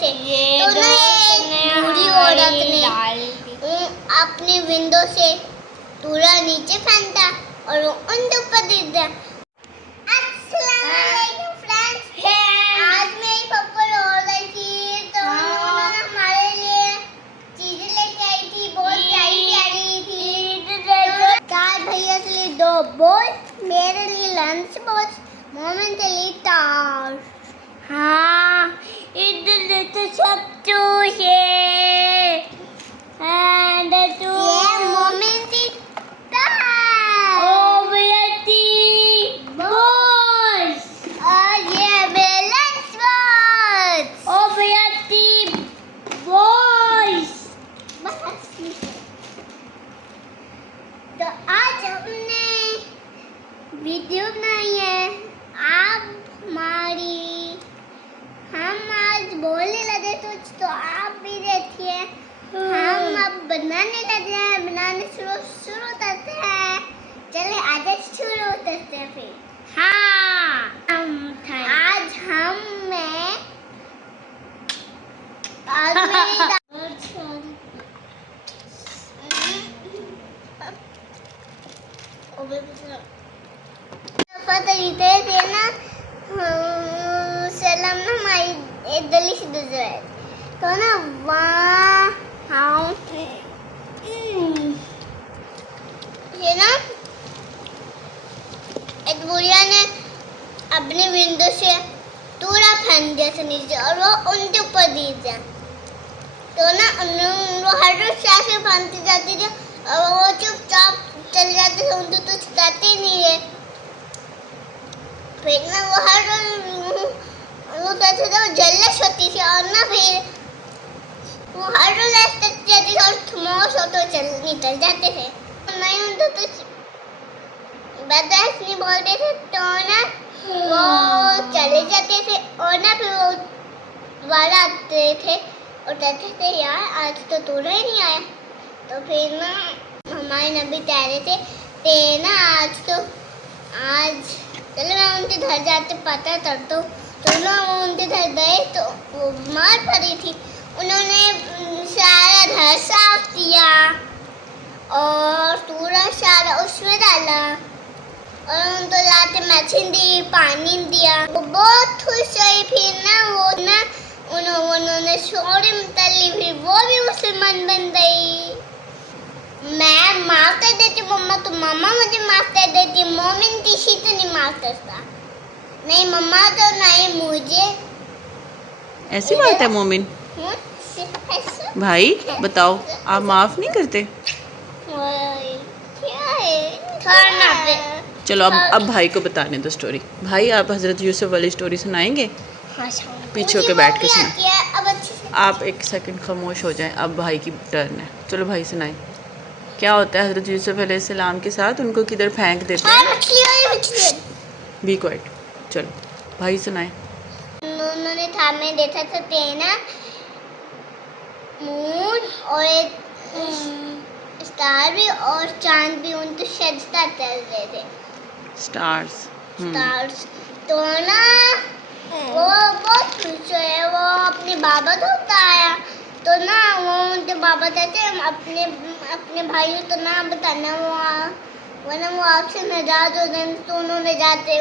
थे। तो ना एक बूढ़ी औरत ने अपने विंडो से पूरा नीचे फेंका और वो उनके ऊपर गिर गया। अस्सलाम वालेकुम फ्रेंड्स, आज मेरी पप्पा रो रही थी तो उन्होंने हमारे लिए चीजें लेके आई थी, बहुत प्यारी प्यारी थी। चार भैया के लिए 2 बॉल, मेरे लिए लंच बॉक्स, मोमिन के लिए तार। हाँ, इधर तो सब चूस है। ये मोमिन की तार। ओ बेटी बॉल्स। और ये लंच बॉक्स। ओ बेटी बॉल्स। तो आज हमने वीडियो बनाई है। आप हम आज बोलने लगे कुछ तो आप भी देखिए। हम अब बनाने लगे हैं, बनाने शुरू करते हैं। चले आज शुरू करते हैं फिर। हाँ, आज तरीके से ना सलाम ना हमारी एक गली से दूसरे तो ना वहाँ ये ना एक बुढ़िया ने अपने विंडो से पूरा फेंक दिया था नीचे और वो उनके ऊपर गिर गया। तो ना वो हर रोज से फेंकती जाती थी और वो चुपचाप चले जाते थे, उनको तो चिताते ही नहीं है। फिर ना वो हर रोज वो कहते थे, वो जल्लस होती थी और ना फिर वो हर रोज ऐसे जाती थी और खामोश होते निकल जाते थे। नहीं उनको तो बर्दाश्त नहीं बोलते थे तो ना वो चले जाते थे और ना फिर वो दोबारा आते थे और कहते थे यार आज तो तूने ही नहीं आया। तो फिर ना हमारे नबी कह रहे थे ना आज चलो मैं उनके घर जाते पता कर तो ना वो उनके घर गए तो वो बीमार पड़ी थी। उन्होंने सारा घर साफ किया और पूरा सारा उसमें डाला और उनको लाते मछली दी, पानी दिया। वो बहुत खुश हुई। फिर ना उन्होंने शोरी तली, फिर वो भी मुसलमान बन गई। मैं माफ कर देती मम्मा तो मम्मा मुझे माफ कर देती, मोमिन किसी तो नहीं माफ करता। नहीं मम्मा तो नहीं मुझे। ऐसी बात है मोमिन भाई, बताओ आप माफ नहीं करते? क्या है चलो अब भाई को बताने दो स्टोरी। भाई आप हजरत यूसुफ वाली स्टोरी सुनाएंगे? पीछे होके बैठ के सुना। आप एक सेकंड खामोश हो जाएं, अब भाई की टर्न है। चलो भाई सुनाए, क्या होता है हजरत यूसुफ अलैहिस्सलाम के साथ? उनको किधर फेंक देते हैं? Be quiet. चलो भाई सुनाए। उन्होंने थामे देखा था तेना मून और एक स्टार भी और चांद भी उनको सजदा कर रहे थे। स्टार्स तो ना वो बहुत खुश हुए। वो अपने बाबा को बताया तो ना वो उनके बाबा कहते अपने भाइयों तो ना बताना वो आपसे नाराज हो गए। तो उन्होंने जाते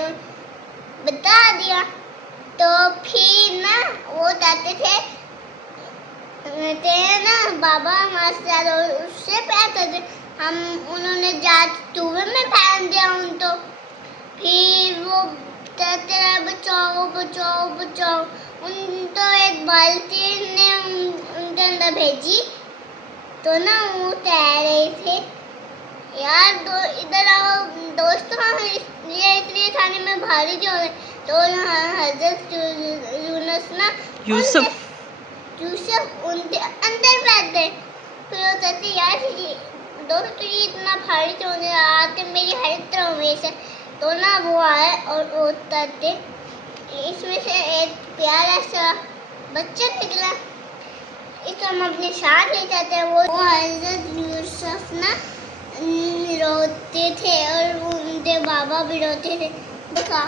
बता दिया। तो फिर ना वो कहते थे ना बाबा हमारे साथ उससे प्यार करते उन्होंने चूहे में फेंक दिया उनको। फिर वो कहते रहे बचाओ बचाओ बचाओ। उन तो एक बाल्टी ने उनके अंदर भेजी तो ना वो कह रहे थे यार इधर आओ दोस्तों, हम ये इसलिए खाने में भारी जो है। तो हजरत यूसुफ उनके अंदर बैठ गए। फिर वो कहते यार दोस्त ये इतना भारी क्यों नहीं आते मेरी हर तरह हमेशा। तो ना वो आए और वो कहते इसमें से एक प्यारा सा बच्चा निकला, इसको हम अपने साथ ले जाते हैं। वो हजरत यूसुफ ना रोते थे और उनके बाबा भी रोते थे। देखा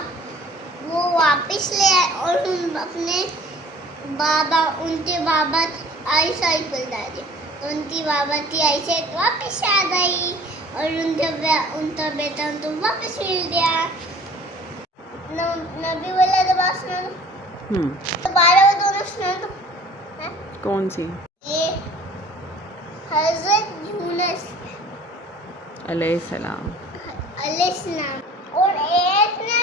वो वापस ले आए और उन अपने बाबा उनके बाबा आई साइकिल डाली, उनकी बाबा थी ऐसे वापस आ गई और उनका बेटा तो वापस मिल गया। नबी वाला दबा सुना दो, तो 12 वो दोनों सुना दो। कौन सी? ये हजरत यूनुस अलैहिस्सलाम और एक ने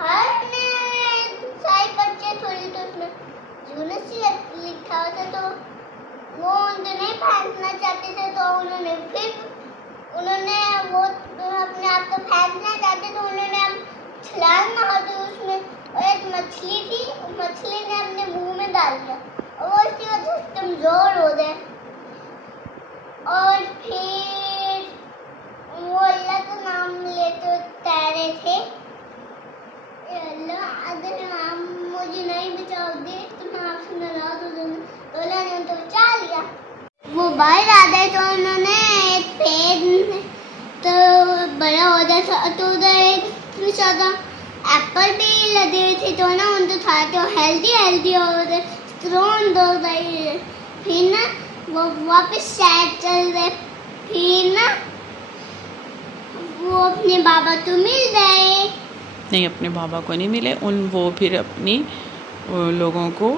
हर ने सारे बच्चे थोड़ी तो उसमें यूनुस ही लिखा होता, तो वो उनको नहीं फेंकना चाहते थे, तो उन्होंने वो अपने आप को फेंकना चाहते, तो उन्होंने छलांग मार दी उसमें, और एक मछली थी, मछली ने अपने मुंह में डाल दिया और वो उसकी वजह से कमजोर हो गए। और फिर वो अल्लाह का नाम लेते तैरे थे। अल्लाह अगर आप मुझे नहीं बचाओगे तो मैं आपसे नाराज हो जाऊंगा, तो अल्लाह ने उनको बचा लिया। वो बाहर आ गए तो उन्होंने एक पेड़ तो बड़ा हो गया था, तो उधर एक ज़्यादा एप्पल भी लगे हुए थे, तो ना उनको था तो हेल्दी और स्ट्रॉन्ग हो गई। फिर ना वो वापस शायद चल रहे, फिर ना वो अपने बाबा को मिल गए। नहीं, अपने बाबा को नहीं मिले, वो फिर अपनी लोगों को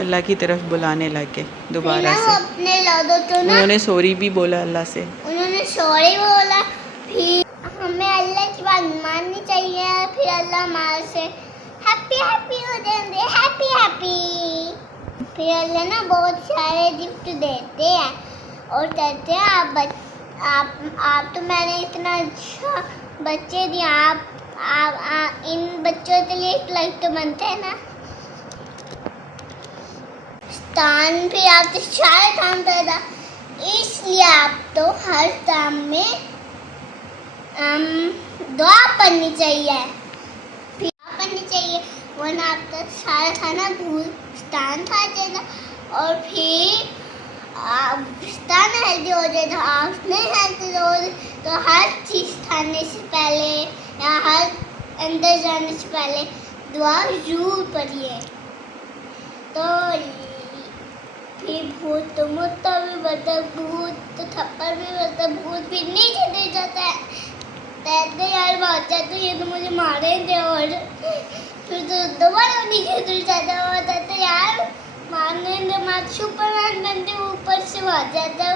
अल्लाह की तरफ बुलाने लगे दोबारा से। अपने लोगों को ना उन्होंने सॉरी भी बोला अल्लाह से, उन्होंने सॉरी बोला। फिर हमें अल्लाह की बात माननी चाहिए, फिर अल्लाह हमारे से हैप्पी हो जाएंगे, हैप्पी। फिर अल्लाह ना बहुत सारे गिफ्ट देते हैं और कहते हैं आप तो मैंने इतना अच्छा बच्चे दिए, आप इन बच्चों के लिए एक लाइक तो बनते हैं ना। स्थान फिर आप तो सारे काम करता, इसलिए आप तो हर काम में दुआ पढ़नी चाहिए, वरना आपका सारा खाना स्थान खा जाएगा और फिर स्थान हेल्दी हो जाएगा। आप नहीं हेल्दी रहोगे तो हर चीज़ खाने से पहले या हर अंदर जाने से पहले दुआ जरूर पढ़िए। तो फिर भूत तो मुत्ता भी बढ़ता, भूत तो थप्पड़ भी बढ़ता, भूत फिर नीचे दे जाता है, कहते यार बात जाते ये तो मुझे मारेंगे, और फिर तो दोबारा नीचे गिर जाता है, कहते यार मारने सुपरमैन बनते ऊपर से भाग जाता है।